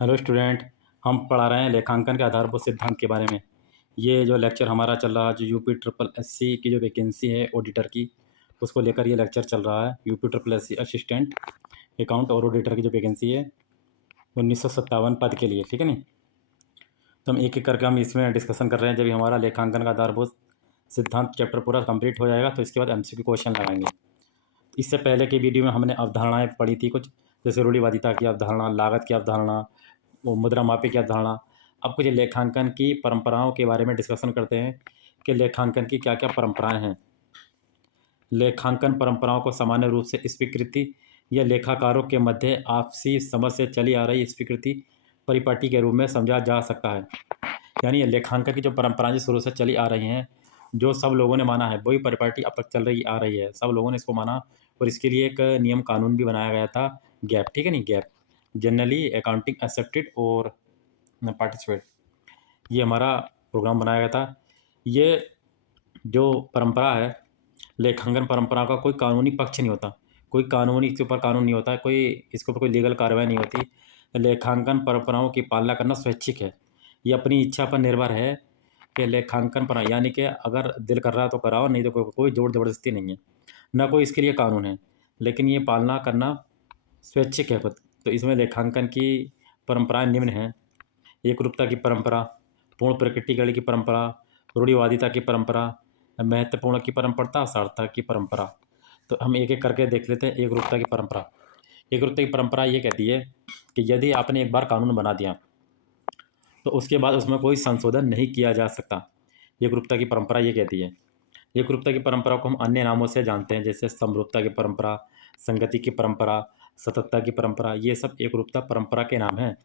Hello student. हम पढ़ा रहे हैं लेखांकन के आधारभूत सिद्धांत के बारे में। ये जो लेक्चर हमारा चल रहा है, जो यूपी ट्रिपल एससी की जो वैकेंसी है ऑडिटर की, उसको लेकर ये लेक्चर चल रहा है। UP triple SC assistant account और ऑडिटर की जो वैकेंसी है 1957 पद के लिए, ठीक है नहीं। तो हम एक एक करके हम इसमें डिस्कशन कर रहे हैं। जब हमारा लेखांकन का आधारभूत सिद्धांत चैप्टर पूरा कंप्लीट हो जाएगा तो इसके बाद एमसीक्यू क्वेश्चन लगाएंगे। इससे पहले की वीडियो में हमने अवधारणाएं पढ़ी थी कुछ, जैसे रूढ़िवादिता की अवधारणा, लागत की अवधारणा, वो मुद्रा मापी की अवधारणा। अब कुछ लेखांकन की परंपराओं के बारे में डिस्कशन करते हैं कि लेखांकन की क्या क्या परंपराएं हैं। लेखांकन परंपराओं को सामान्य रूप से स्वीकृति या लेखाकारों के मध्य आपसी समझ से चली आ रही स्वीकृति परिपाटी के रूप में समझा जा सकता है। यानी ये लेखांकन की जो परंपराएं जो शुरू से चली आ रही हैं, जो सब लोगों ने माना है, वही परिपाटी अब तक चल रही आ रही है। सब लोगों ने इसको माना और इसके लिए एक नियम कानून भी बनाया गया था, गैप, ठीक है नहीं, गैप, जनरली अकाउंटिंग एक्सेप्टेड और पार्टिसिपेट, ये हमारा प्रोग्राम बनाया गया था। ये जो परंपरा है, लेखांकन परंपरा का कोई कानूनी पक्ष नहीं होता, कोई कानूनी इसके ऊपर कानून नहीं होता, कोई इसके ऊपर कोई लीगल कार्रवाई नहीं होती। लेखांकन परंपराओं की पालना करना स्वैच्छिक है। ये अपनी इच्छा पर निर्भर है कि लेखांकन पर, यानी कि अगर दिल कर रहा है तो कराओ, नहीं तो कोई जोर ज़बरदस्ती नहीं है, ना कोई इसके लिए कानून है, लेकिन ये पालना करना स्वैच्छिक है खुद। तो इसमें लेखांकन की परंपराएं निम्न हैं: एकरूपता की परंपरा, पूर्ण प्रकटीकरण की परंपरा, रूढ़िवादिता की परंपरा, महत्वपूर्ण की परंपरा, सार्थक की परंपरा। तो हम एक एक करके देख लेते हैं। एकरूपता की परंपरा, एकरूपता की परंपरा ये कहती है कि यदि आपने एक बार कानून बना दिया तो उसके बाद उसमें कोई संशोधन नहीं किया जा सकता। एकरूपता की परंपरा ये कहती है। एकरूपता की परंपरा को हम अन्य नामों से जानते हैं, जैसे समरूपता की परंपरा, संगति की परंपरा, सततता की परंपरा। ये सब एकरूपता परंपरा के नाम हैं।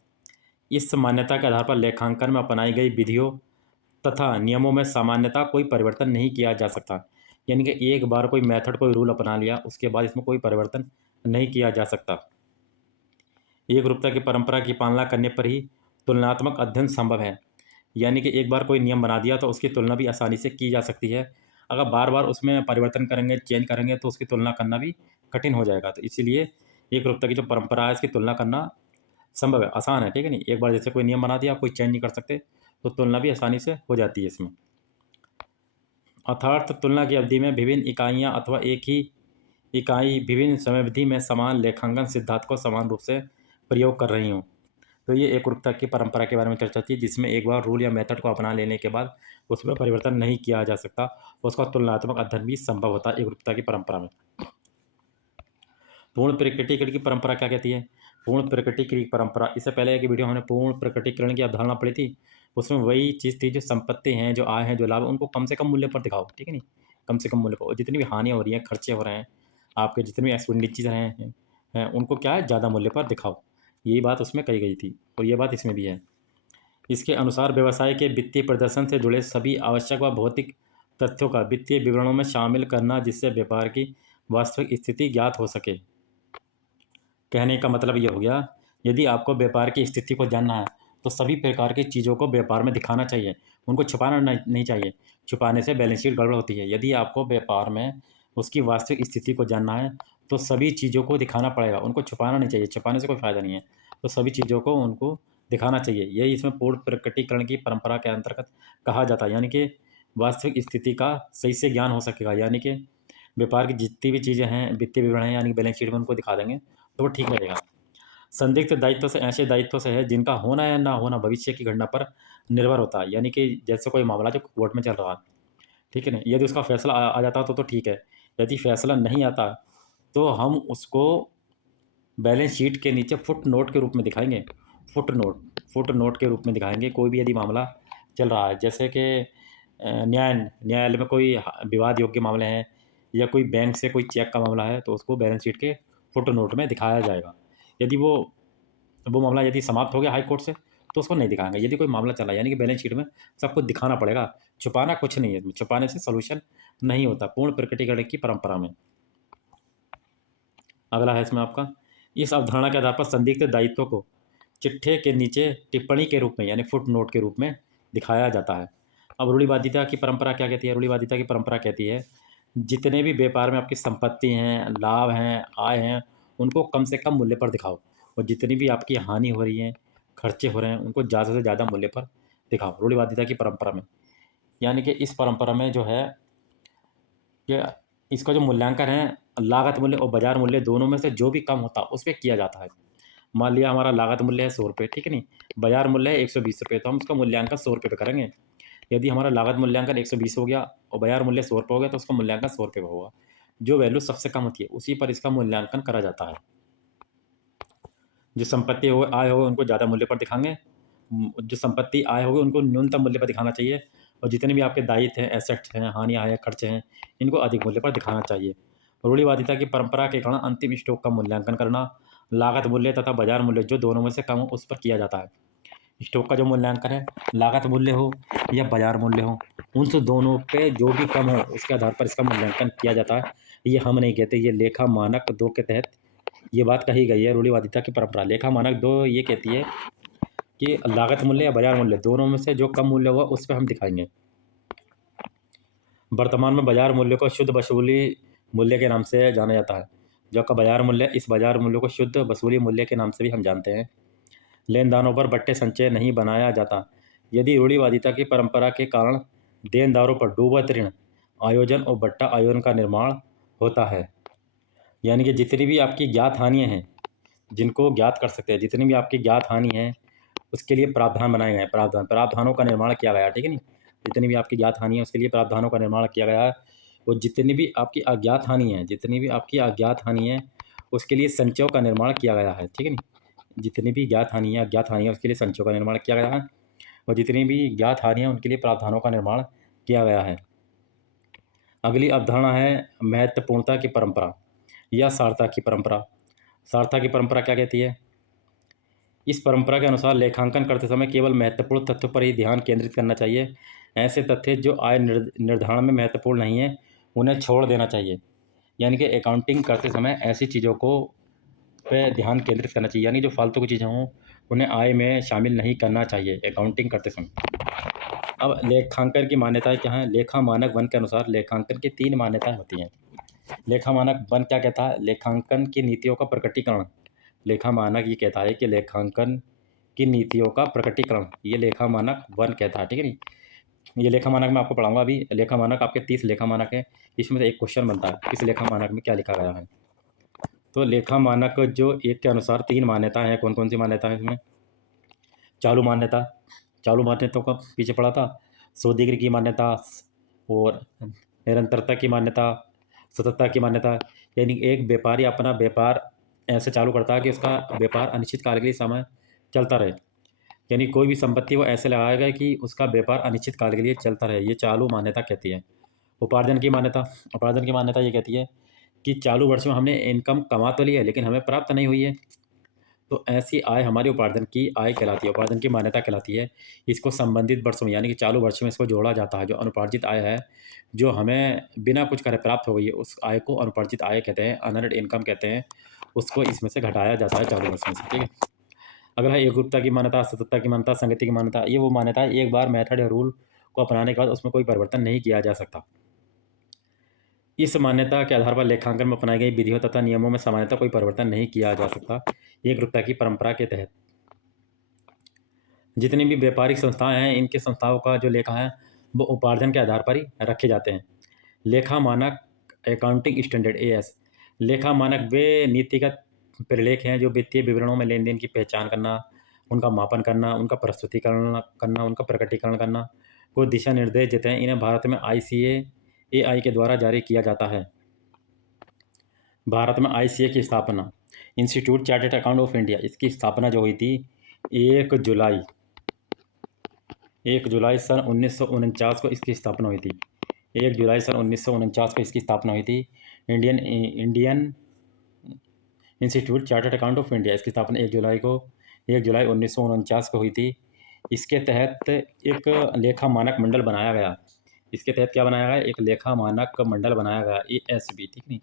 इस मान्यता के आधार पर लेखांकन में अपनाई गई विधियों तथा नियमों में सामान्यतः कोई परिवर्तन नहीं किया जा सकता। यानी कि एक बार कोई मेथड, कोई रूल अपना लिया, उसके बाद इसमें कोई परिवर्तन नहीं किया जा सकता। एकरूपता की परंपरा की पालना करने पर ही तुलनात्मक अध्ययन संभव है। यानी कि एक बार कोई नियम बना दिया तो उसकी तुलना भी आसानी से की जा सकती है। अगर बार बार उसमें परिवर्तन करेंगे, चेंज करेंगे, तो उसकी तुलना करना भी कठिन हो जाएगा। तो इसीलिए एकरूपता की जो परंपरा है, इसकी तुलना करना संभव है, आसान है, ठीक है नहीं। एक बार जैसे कोई नियम बना दिया, कोई चेंज नहीं कर सकते, तो तुलना भी आसानी से हो जाती है इसमें। अर्थात तुलना की अवधि में विभिन्न इकाइयाँ अथवा एक ही इकाई विभिन्न समयावधि में समान लेखांकन सिद्धांत को समान रूप से प्रयोग कर रही हूँ। तो ये एकरूपता की परंपरा के बारे में चर्चा थी, जिसमें एक बार रूल या मेथड को अपना लेने के बाद उसमें परिवर्तन नहीं किया जा सकता, उसका तुलनात्मक अध्ययन भी संभव होता है एकरूपता की परंपरा में। पूर्ण प्रकटीकरण की परंपरा क्या कहती है? पूर्ण प्रकटीकरण की परंपरा, इससे पहले एक वीडियो हमने पूर्ण प्रकटीकरण की अवधारणा पढ़ी थी, उसमें वही चीज़ थी, जो संपत्ति हैं, जो आय हैं, जो लाभ, उनको कम से कम मूल्य पर दिखाओ, ठीक है नहीं, कम से कम मूल्य पर। और जितनी भी हानियाँ हो रही हैं, खर्चे हो रहे हैं, आपके जितने भी एक्सपेंडिचर हैं उनको क्या है, ज़्यादा मूल्य पर दिखाओ। यही बात उसमें कही गई थी और ये बात इसमें भी है। इसके अनुसार व्यवसाय के वित्तीय प्रदर्शन से जुड़े सभी आवश्यक व भौतिक तथ्यों का वित्तीय विवरणों में शामिल करना, जिससे व्यापार की वास्तविक स्थिति ज्ञात हो सके। कहने का मतलब ये हो गया, यदि आपको व्यापार की स्थिति को जानना है तो सभी प्रकार की चीज़ों को व्यापार में दिखाना चाहिए, उनको छुपाना नहीं चाहिए। छुपाने से बैलेंस शीट गड़बड़ होती है। यदि आपको व्यापार में उसकी वास्तविक स्थिति को जानना है तो सभी चीज़ों को दिखाना पड़ेगा, उनको छुपाना नहीं चाहिए। छुपाने से कोई फ़ायदा नहीं है, तो सभी चीज़ों को उनको दिखाना चाहिए। यही इसमें पूर्ण प्रकटीकरण की परंपरा के अंतर्गत कहा जाता है। यानी कि वास्तविक स्थिति का सही से ज्ञान हो सकेगा। यानी कि व्यापार की जितनी भी चीज़ें हैं, वित्तीय विवरण हैं, यानी बैलेंस शीट में उनको दिखा देंगे तो वो ठीक रहेगा। संदिग्ध दायित्व से ऐसे दायित्व से है जिनका होना या ना होना भविष्य की घटना पर निर्भर होता है। यानी कि जैसे कोई मामला जो कोर्ट में चल रहा है, ठीक है ना, यदि उसका फैसला आ जाता तो ठीक है। यदि फैसला नहीं आता तो हम उसको बैलेंस शीट के नीचे फुट नोट के रूप में दिखाएंगे। फुट नोट के रूप में दिखाएंगे। कोई भी यदि मामला चल रहा है, जैसे कि न्यायालय में कोई विवाद योग्य मामले हैं, या कोई बैंक से कोई चेक का मामला है, तो उसको बैलेंस शीट के फुट नोट में दिखाया जाएगा। यदि वो मामला यदि समाप्त हो गया हाई कोर्ट से, तो उसको नहीं दिखाएंगे। यदि कोई मामला चला, यानी कि बैलेंस शीट में सब कुछ दिखाना पड़ेगा। छुपाना कुछ नहीं है, छुपाने से सोल्यूशन नहीं होता पूर्ण प्रकटीकरण की परंपरा में। अगला है इसमें आपका, इस अवधारणा के आधार पर संदिग्ध दायित्वों को चिट्ठे के नीचे टिप्पणी के रूप में, यानी फुट नोट के रूप में दिखाया जाता है। अब रूढ़िवादिता की परंपरा क्या कहती है? रूढ़िवादिता की परंपरा कहती है, जितने भी व्यापार में आपकी संपत्ति हैं, लाभ हैं, आय हैं, उनको कम से कम मूल्य पर दिखाओ, और जितनी भी आपकी हानि हो रही है, खर्चे हो रहे हैं उनको ज़्यादा से ज़्यादा मूल्य पर दिखाओ। रूढ़िवादिता की परंपरा में, यानी कि इस परंपरा में जो है कि इसका जो मूल्यांकन है लागत मूल्य और बाजार मूल्य दोनों में से जो भी कम होता है उस पे किया जाता है। मान लिया हमारा लागत मूल्य है 100 रुपये, ठीक है नहीं, बाजार मूल्य है 120 रुपये, तो हम उसका मूल्यांकन 100 रुपये पे करेंगे। यदि हमारा लागत मूल्यांकन 120 हो गया और बाजार मूल्य 100 रुपये हो गया तो उसका मूल्यांकन 100 रुपये का होगा। जो वैल्यू सबसे कम होती है उसी पर इसका मूल्यांकन करा जाता है। जो संपत्ति हो आय होगा उनको ज़्यादा मूल्य पर दिखाएंगे, जो संपत्ति आय होगी उनको न्यूनतम मूल्य पर दिखाना चाहिए, और जितने भी आपके दायित्व हैं, एसेट्स हैं, हानियाँ हैं, खर्चे हैं, इनको अधिक मूल्य पर दिखाना चाहिए। रूढ़िवादिता की परंपरा के कारण अंतिम स्टॉक का मूल्यांकन करना लागत मूल्य तथा बाजार मूल्य जो दोनों में से कम हो उस पर किया जाता है। स्टॉक का जो मूल्यांकन है लागत मूल्य हो या बाजार मूल्य हो, उन से दोनों पे जो भी कम हो उसके आधार पर इसका मूल्यांकन किया जाता है। ये हम नहीं कहते, ये लेखा मानक 2 के तहत ये बात कही गई है। रूढ़िवादिता की परंपरा लेखा मानक 2 ये कहती है कि लागत मूल्य या बाजार मूल्य दोनों में से जो कम मूल्य होगा उस पे हम दिखाएंगे। वर्तमान में बाजार मूल्य को शुद्ध वसूली मूल्य के नाम से जाना जाता है। जो का बाजार मूल्य, इस बाजार मूल्य को शुद्ध वसूली मूल्य के नाम से भी हम जानते हैं। लेनदारों पर बट्टे संचय नहीं बनाया जाता। यदि रूढ़िवादिता की परंपरा के कारण देनदारों पर डूबत ऋण आयोजन और बट्टा आयोजन का निर्माण होता है, यानी कि जितनी भी आपकी ज्ञात हानियाँ हैं जिनको ज्ञात कर सकते हैं, जितनी भी आपकी ज्ञात हानि है उसके लिए प्रावधान बनाए गए हैं। प्रावधानों का निर्माण किया गया है, ठीक है नहीं, जितनी भी आपकी ज्ञात हानि है उसके लिए प्रावधानों का निर्माण किया गया है। और जितनी भी आपकी अज्ञात हानि है, जितनी भी आपकी अज्ञात हानि है उसके लिए संचयों का निर्माण किया गया है, ठीक है नहीं, जितनी भी ज्ञात हानि है, अज्ञात हानि है उसके लिए संचयों का निर्माण किया गया है, और जितनी भी ज्ञात हानि है उनके लिए प्रावधानों का निर्माण किया गया है। अगली अवधारणा है महत्वपूर्णता की परंपरा या सारता की परंपरा। सारता की परंपरा क्या कहती है? इस परंपरा के अनुसार लेखांकन करते समय केवल महत्वपूर्ण तथ्यों पर ही ध्यान केंद्रित करना चाहिए। ऐसे तथ्य जो आय निर्धारण में महत्वपूर्ण नहीं है उन्हें छोड़ देना चाहिए। यानी कि अकाउंटिंग करते समय ऐसी चीज़ों को पे ध्यान केंद्रित करना चाहिए, यानी जो फालतू की चीज़ें हों उन्हें आय में शामिल नहीं करना चाहिए अकाउंटिंग करते समय। अब लेखांकन की मान्यताएं क्या हैं? लेखा मानक वन के अनुसार लेखांकन की 3 मान्यताएं होती हैं। लेखा मानक वन क्या कहता है? लेखांकन की नीतियों का प्रकटीकरण। लेखा मानक ये कहता है कि लेखांकन की नीतियों का प्रकटीकरण, ये लेखा मानक वन कहता है, ठीक है नहीं। ये लेखा मानक मैं आपको पढ़ाऊंगा अभी। लेखा मानक आपके 30 लेखा मानक है, इसमें से एक क्वेश्चन बनता है इस लेखा मानक में क्या लिखा गया है। तो लेखा मानक जो 1 के अनुसार 3 मान्यताएं हैं, कौन कौन सी मान्यता है इसमें? चालू मान्यता, चालू मान्यताओं का पीछे पड़ा था, सोदिग्री की मान्यता और निरंतरता की मान्यता, सततता की मान्यता। यानी एक व्यापारी अपना व्यापार ऐसे चालू करता है कि उसका व्यापार अनिश्चित काल के लिए समय चलता रहे, यानी कोई भी संपत्ति वो ऐसे लगाएगा कि उसका व्यापार अनिश्चित काल के लिए चलता रहे, ये चालू मान्यता कहती है। उपार्जन की मान्यता, उपार्जन की मान्यता ये कहती है कि चालू वर्ष में हमने इनकम कमा तो ली है लेकिन हमें प्राप्त नहीं हुई है, तो ऐसी आय हमारी उपार्जन की आय कहलाती है, उपार्जन की मान्यता कहलाती है। इसको संबंधित वर्षों में यानी कि चालू वर्ष में इसको जोड़ा जाता है। जो अनुपार्जित आय है जो हमें बिना कुछ करे प्राप्त हो गई है उस आय को अनुपार्जित आय कहते हैं, अनअर्न्ड इनकम कहते हैं, उसको इसमें से घटाया जाता है चालू वर्ष में से, ठीक है। अगला है एकरूपता की मान्यता, सततता की मान्यता, संगति की मान्यता। ये वो मान्यता है एक बार मेथड या रूल को अपनाने के बाद उसमें कोई परिवर्तन नहीं किया जा सकता। इस मान्यता के आधार पर लेखांकन में अपनाई गई विधियों तथा नियमों में सामान्यतः कोई परिवर्तन नहीं किया जा सकता। एकरूपता की परंपरा के तहत जितनी भी व्यापारिक संस्थाएं हैं इनके संस्थाओं का जो लेखा है वो उपार्जन के आधार पर ही रखे जाते हैं। लेखा मानक अकाउंटिंग स्टैंडर्ड एएस, लेखा मानक वे नीतिगत प्रलेख हैं जो वित्तीय विवरणों में लेन देन की पहचान करना, उनका मापन करना, उनका प्रस्तुतिकरण करना, उनका प्रकटीकरण करना, कोई दिशा निर्देश देते हैं। इन्हें भारत में ICAI के द्वारा जारी किया जाता है। भारत में ICAI की स्थापना, institute chartered account of India, इसकी स्थापना जो हुई थी 1 जुलाई 1 जुलाई सन 1949 को इसकी स्थापना हुई थी। 1 जुलाई सन 1949 को इसकी स्थापना हुई थी। Indian institute chartered account of India, इसकी स्थापना 1 जुलाई 1949 को हुई थी। इसके तहत एक लेखा मानक मंडल बनाया गया। इसके तहत क्या बनाया गया? एक लेखा मानक मंडल बनाया गया, ASB, ठीक नहीं,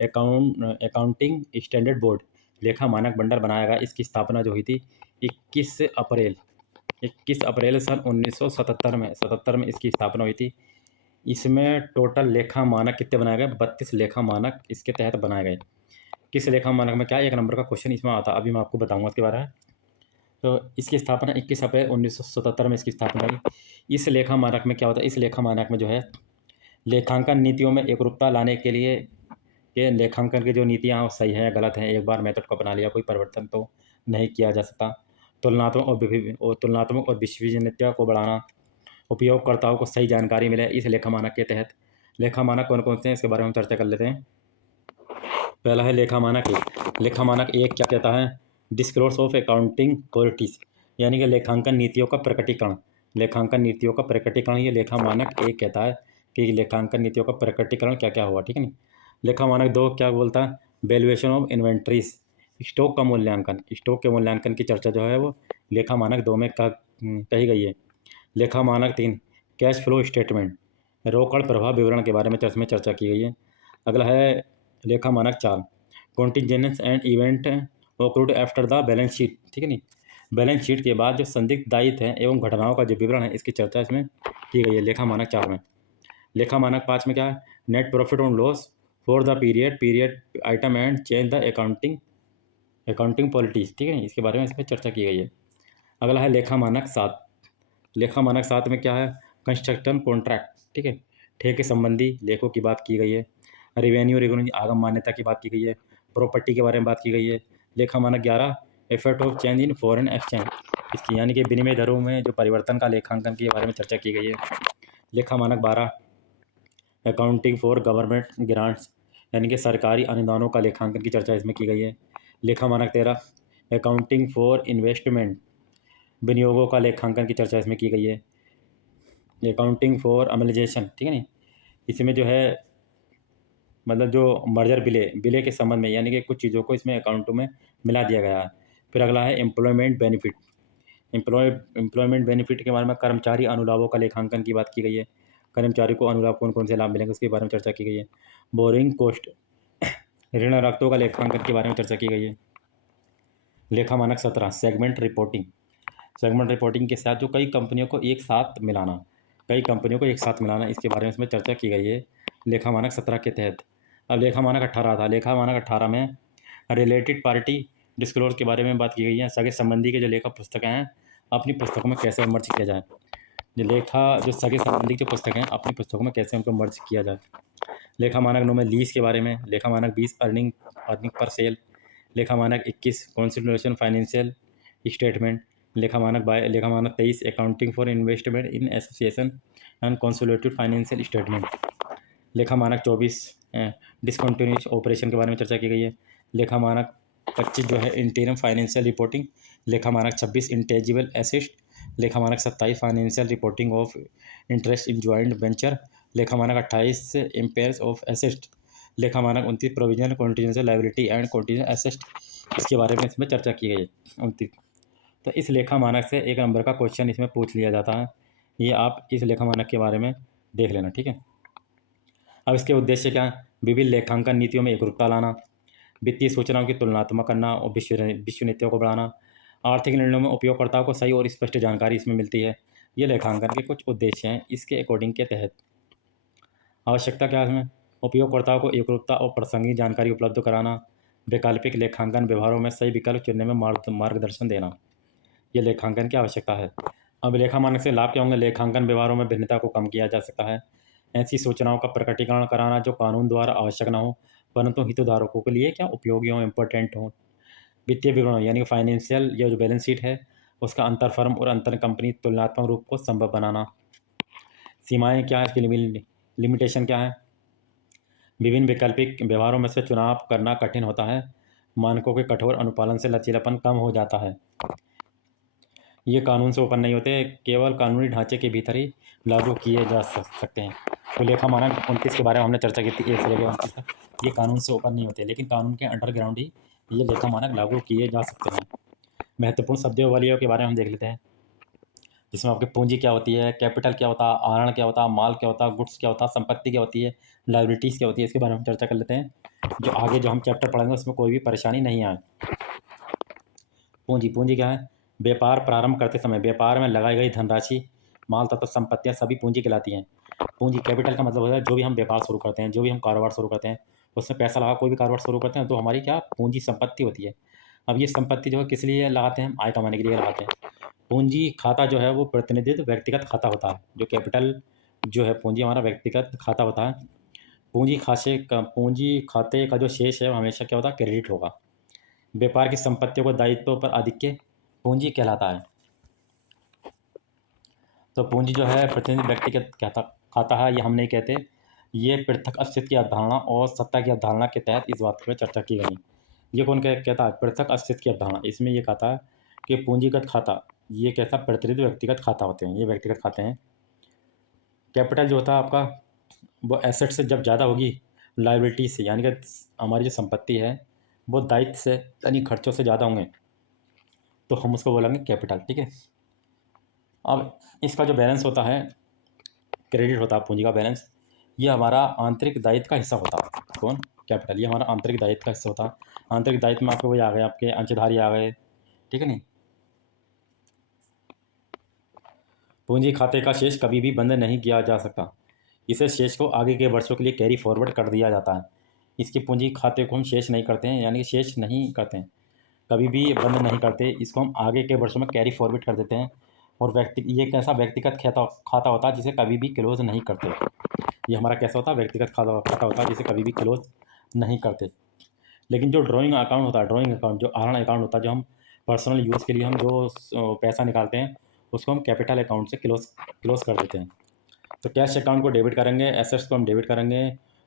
अकाउंटिंग स्टैंडर्ड बोर्ड, लेखा मानक मंडल बनाया गया। इसकी स्थापना जो हुई थी 21 अप्रैल सन 1977 में इसकी स्थापना हुई थी। इसमें टोटल लेखा मानक कितने बनाए गए? 32 लेखा मानक इसके तहत बनाए गए। किस लेखा मानक में क्या 1 नंबर का क्वेश्चन इसमें आता, अभी मैं आपको बताऊंगा इसके बारे में। तो इसकी स्थापना 21 अप्रैल 1977 में इसकी स्थापना हुई। इस लेखा मानक में क्या होता है, इस लेखा मानक में जो है लेखांकन नीतियों में एकरूपता लाने के लिए कि लेखांकन की जो नीतियाँ वो सही हैं या गलत हैं, एक बार मेथड को अपना लिया कोई परिवर्तन तो नहीं किया जा सकता। तुलनात्मक और विश्वसनीयता को बढ़ाना, उपयोगकर्ताओं को सही जानकारी मिले, इस लेखा मानक के तहत लेखा मानक कौन कौन से हैं इसके बारे में हम चर्चा कर लेते हैं। पहला है लेखा मानक एक। लेखा मानक एक क्या कहता है, डिस्क्लोज ऑफ अकाउंटिंग पॉलिटीज, यानी कि लेखांकन नीतियों का प्रकटीकरण। लेखांकन नीतियों का प्रकटीकरण ये लेखा मानक एक कहता है कि लेखांकन नीतियों का प्रकटीकरण क्या क्या हुआ, ठीक है नहीं। लेखा मानक दो क्या बोलता है, वैल्यूएशन ऑफ इन्वेंट्रीज, स्टॉक का मूल्यांकन। स्टॉक के मूल्यांकन की चर्चा जो है वो लेखा मानक दो में कही गई है। लेखा मानक तीन, कैश फ्लो स्टेटमेंट, रोकड़ प्रवाह विवरण के बारे में चर्चा की गई है। अगला है लेखा मानक चार, contingencies and events occurred after the balance sheet, ठीक है नहीं। बैलेंस शीट के बाद जो संदिग्ध दायित्व हैं एवं घटनाओं का जो विवरण है इसकी चर्चा इसमें की गई है लेखा मानक चार में। लेखा मानक पाँच में क्या है, net profit on loss for the period item and change the accounting पॉलिटीज, ठीक है नहीं, इसके बारे में इसमें चर्चा की गई है। अगला है लेखा मानक सात। लेखा मानक सात में क्या है, कंस्ट्रक्शन कॉन्ट्रैक्ट, ठीक है, ठेके संबंधी लेखों की बात की गई है। रेवेन्यू रेगुलेशन आगम मान्यता की बात की गई है। प्रॉपर्टी के बारे में बात की गई है। लेखा मानक 11, effect of change in foreign exchange, इसकी यानी कि विनिमय दरों में जो परिवर्तन का लेखांकन के बारे में चर्चा की गई है। लेखा मानक 12, अकाउंटिंग फॉर गवर्नमेंट ग्रांट्स, यानी कि सरकारी अनुदानों का लेखांकन की चर्चा इसमें की गई है। लेखा मानक 13, अकाउंटिंग फॉर इन्वेस्टमेंट, विनियोगों का लेखांकन की चर्चा इसमें की गई है। अकाउंटिंग फॉर अमलाइजेशन, ठीक है नहीं, इसमें जो है मतलब जो मर्जर बिले के संबंध में, यानी कि कुछ चीज़ों को इसमें अकाउंटों में मिला दिया गया है। फिर अगला है एम्प्लॉयमेंट बेनिफिट। एम्प्लॉयमेंट बेनिफिट के बारे में कर्मचारी अनुलाभों का लेखांकन की बात की गई है। कर्मचारी को अनुलाभ कौन कौन से लाभ मिलेंगे उसके बारे में चर्चा की गई है। बोरिंग कॉस्ट, ऋण रक्तों का लेखांकन के बारे में चर्चा की गई है। लेखा मानक 17, सेगमेंट रिपोर्टिंग। सेगमेंट रिपोर्टिंग के साथ जो कई कंपनियों को एक साथ मिलाना, इसके बारे में इसमें चर्चा की गई है लेखा मानक 17 के तहत। अब लेखा मानक 18 था। लेखा मानक 18 में रिलेटेड पार्टी डिस्क्लोज के बारे में बात की गई है। सगे संबंधी के जो लेखा पुस्तकें हैं अपनी पुस्तकों में कैसे मर्ज किया जाए, जो सगे संबंधी जो पुस्तक हैं अपनी पुस्तकों में कैसे उनको मर्ज किया जाए। लेखा मानक 9 में लीज के बारे में। लेखा मानक 20, अर्निंग पर सेल। लेखा मानक 21, कॉन्सोलिडेशन फाइनेंशियल स्टेटमेंट। लेखा मानक 23, accounting for investment in association and consolidated financial statement. लेखा मानक 24, डिसकंटिन्यूस ऑपरेशन के बारे में चर्चा की गई है। लेखा मानक 25 जो है इंटीरियम फाइनेंशियल रिपोर्टिंग। लेखा मानक 26, इंटेजिबल एसेट। लेखा मानक 27, financial reporting of interest in joint venture. लेखा मानक 28, इम्पेयर्स ऑफ एसेट। लेखा मानक 29, provision contingent liability and contingent asset, इसके बारे में इसमें चर्चा की गई है 29। तो इस लेखा मानक से एक नंबर का क्वेश्चन इसमें पूछ लिया जाता है। ये आप इस लेखा मानक के बारे में देख लेना, ठीक है। अब इसके उद्देश्य क्या है, विभिन्न लेखांकन नीतियों में एकरूपता लाना, वित्तीय सूचनाओं की तुलनात्मक करना और विश्वसनीयता को बढ़ाना, आर्थिक निर्णयों में उपयोगकर्ताओं को सही और स्पष्ट जानकारी इसमें मिलती है। ये लेखांकन के कुछ उद्देश्य हैं इसके अकॉर्डिंग के तहत। आवश्यकता क्या है इसमें, उपयोगकर्ताओं को एकरूपता और प्रासंगिक जानकारी उपलब्ध कराना, वैकल्पिक लेखांकन व्यवहारों में सही विकल्प चुनने में मार्गदर्शन देना, ये लेखांकन की आवश्यकता है। अब लेखा मानक से लाभ क्या होंगे, लेखांकन व्यवहारों में भिन्नता को कम किया जा सकता है। ऐसी सूचनाओं का प्रकटीकरण कराना जो कानून द्वारा आवश्यक न हो परंतु हितधारकों के लिए क्या उपयोगी हो, इम्पोर्टेंट हो। वित्तीय विवरण यानी फाइनेंशियल या जो बैलेंस शीट है उसका अंतर फर्म और अंतर कंपनी तुलनात्मक रूप को संभव बनाना। सीमाएं क्या है, इसकी लिमिटेशन क्या है, विभिन्न वैकल्पिक व्यवहारों में से चुनाव करना कठिन होता है, मानकों के कठोर अनुपालन से लचीलापन कम हो जाता है, ये कानून से ऊपर नहीं होते, केवल कानूनी ढांचे के भीतर ही लागू किए जा सकते हैं। तो लेखा मानक 29 के बारे में हमने चर्चा की थी, 1 से लेकर 29 तक, ये कानून से ऊपर नहीं होते लेकिन कानून के अंडरग्राउंड ही ये लेखा मानक लागू किए जा सकते हैं। महत्वपूर्ण शब्दावलियों के बारे में हम देख लेते हैं, जिसमें आपकी पूंजी क्या होती है, कैपिटल क्या होता है, आहरण क्या होता है, माल क्या होता है, गुड्स क्या होता है, संपत्ति क्या होती है, लाइबिलिटीज़ क्या होती है, इसके बारे में हम चर्चा कर लेते हैं। जो आगे जो हम चैप्टर पढ़ेंगे उसमें कोई भी परेशानी नहीं आए। पूंजी क्या है, व्यापार प्रारंभ करते समय व्यापार में लगाई गई धनराशि, माल तथा संपत्तियां सभी पूंजी कहलाती हैं। पूंजी कैपिटल का मतलब होता है जो भी हम व्यापार शुरू करते हैं, जो भी हम कारोबार शुरू करते हैं उसमें पैसा लगा कोई भी कारोबार शुरू करते हैं तो हमारी क्या पूंजी संपत्ति होती है। अब ये संपत्ति जो है किस लिए लगाते हैं, आय कमाने के लिए लगाते हैं। पूंजी खाता जो है वो प्रतिनिधित्व व्यक्तिगत खाता होता है। जो कैपिटल जो है पूंजी हमारा व्यक्तिगत खाता होता है। पूंजी खाते का जो शेष है वो हमेशा क्या होता है, क्रेडिट होगा। व्यापार की संपत्तियों को दायित्वों पर आधिक्य पूंजी कहलाता है। तो पूंजी जो है प्रतिनिधि व्यक्तिगत खाता खाता है, ये हम नहीं कहते। ये पृथक अस्तित्व की अवधारणा और सत्ता की अवधारणा के तहत इस बात पर चर्चा की गई। ये कौन कहता है, पृथक अस्तित्व की अवधारणा। इसमें ये कहता है कि पूंजीगत खाता ये कैसा प्रतिनिधि व्यक्तिगत खाता होते हैं, ये व्यक्तिगत खाते हैं। कैपिटल जो होता है आपका वो एसेट से जब ज़्यादा होगी लाइबिलिटी से, यानी कि हमारी जो संपत्ति है वो दायित्व से यानी खर्चों से ज़्यादा होंगे तो हम उसको बोलेंगे कैपिटल। ठीक है। अब इसका जो बैलेंस होता है, क्रेडिट होता है पूंजी का बैलेंस, ये हमारा आंतरिक दायित्व का हिस्सा होता है। कौन, कैपिटल, ये हमारा आंतरिक दायित्व का हिस्सा होता है। आंतरिक दायित्व में आपके वही आ गए, आपके अंशधारी आ गए। ठीक है नहीं। पूंजी खाते का शेष कभी भी बंद नहीं किया जा सकता। इसे शेष को आगे के वर्षों के लिए कैरी फॉरवर्ड कर दिया जाता है। इसकी पूंजी खाते को हम शेष नहीं करते हैं, यानी कि शेष नहीं करते हैं, कभी भी बंद नहीं करते। इसको हम आगे के वर्षों में कैरी फॉरवर्ड कर देते हैं। और ये कैसा व्यक्तिगत खाता होता है जिसे कभी भी क्लोज नहीं करते। ये हमारा कैसा होता है, व्यक्तिगत खाता होता है जिसे कभी भी क्लोज नहीं करते। लेकिन जो ड्राइंग अकाउंट होता है, ड्राइंग अकाउंट जो आहरण अकाउंट होता है, जो हम पर्सनल यूज़ के लिए हम जो पैसा निकालते हैं उसको हम कैपिटल अकाउंट से क्लोज कर देते हैं। तो कैश अकाउंट को डेबिट करेंगे, एसेट्स को हम डेबिट करेंगे,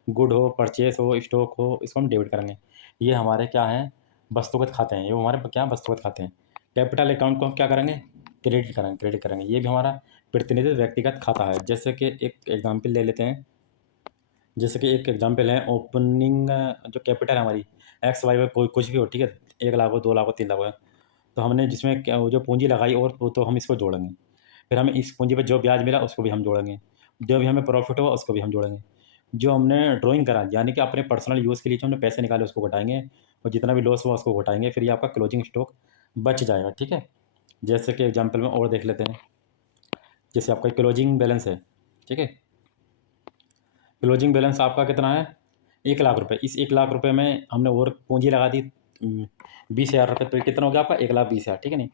गुड हो, परचेस हो, स्टॉक हो, इसको हम डेबिट करेंगे। ये हमारे क्या हैं, वस्तुगत खाते हैं। ये हमारे क्या वस्तुगत खाते हैं। कैपिटल अकाउंट को हम क्या करेंगे, क्रेडिट करेंगे। ये भी हमारा प्रतिनिधित्व व्यक्तिगत खाता है। जैसे कि एक एग्जाम्पल ले लेते हैं, जैसे कि एक एग्जाम्पल है ओपनिंग जो कैपिटल है हमारी एक्स वाई कोई कुछ भी हो। ठीक है, 1 लाख हो, 2 लाख हो, 3 लाख हो, तो हमने जिसमें जो पूंजी लगाई और वो तो हम इसको जोड़ेंगे। फिर हमें इस पूंजी पर जो ब्याज मिला उसको भी हम जोड़ेंगे, जो भी हमें प्रॉफिट हुआ उसको भी हम जोड़ेंगे। जो हमने ड्राइंग करा यानी कि अपने पर्सनल यूज़ के लिए जो हमने पैसे निकाले उसको घटाएंगे, और जितना भी लॉस हुआ उसको घटाएंगे। फिर ये आपका क्लोजिंग स्टॉक बच जाएगा। ठीक है। जैसे कि एग्जाम्पल में और देख लेते हैं, जैसे आपका क्लोजिंग बैलेंस है। ठीक है, क्लोजिंग बैलेंस आपका कितना है, 1 लाख रुपये। इस 1 लाख रुपये में हमने और पूंजी लगा दी 20,000 रुपये, तो कितना हो गया आपका, 1,20,000। ठीक है नहीं,